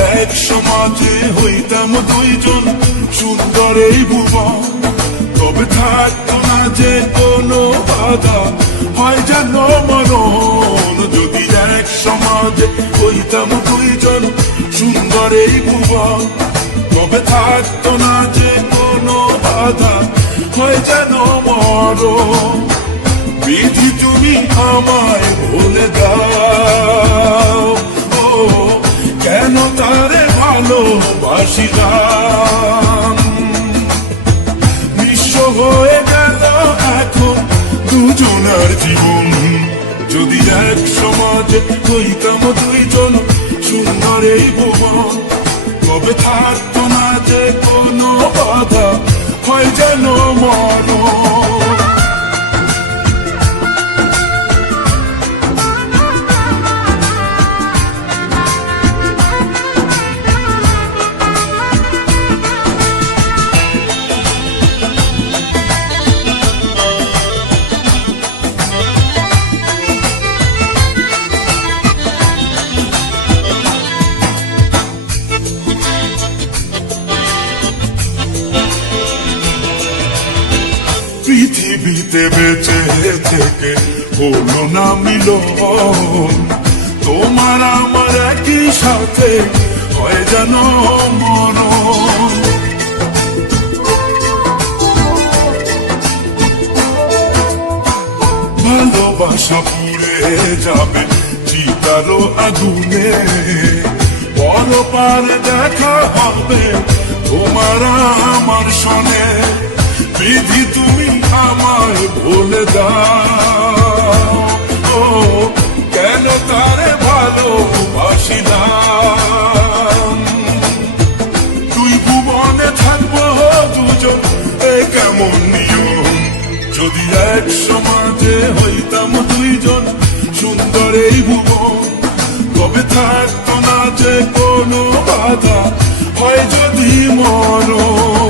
এক সমাজে হইতাম দুইজন সুন্দর এই ভুবন, তবে থাকতো না যে কোনো বাধা, হয় যেন মরণ। যদি এক সমাজে হইতাম দুইজন সুন্দর এই ভুবন, তবে থাকতো না যে কোনো বাধা, হয় যেন মরণ। বিধি তুমি আমায় ভুলে দাও, ও কেন তারে ভালোবাসিলাম। নিঃস্ব হয়ে গেল এখন দুজনার জীবন, যদি এক সমাজে হইতাম দুইজন সুন্দর এই ভুবন, তবে থাকতো না যে কোনো বাধা, হয় যেন মরণ। পৃথিবীতে বেঁচে থেকে হলো না মিলন, তোমার আমার একই সাথে হয় যেন মরণ। ভালোবাসা পুড়ে যাবে চিতারো আগুনে, পরপার দেখা হবে তোমার আমার সনে। বিধি তুমি আমায় ভুলে দাও, ও কেন তারে ভালোবাসিলাম। দুই ভুবনে থাকবো দুজন, এ কেমন নিয়ম। যদি এক সমাজে হইতাম দুইজন সুন্দর এই ভুবন, তবে থাকতো না যে কোনো বাধা, হয় যদি মরণ।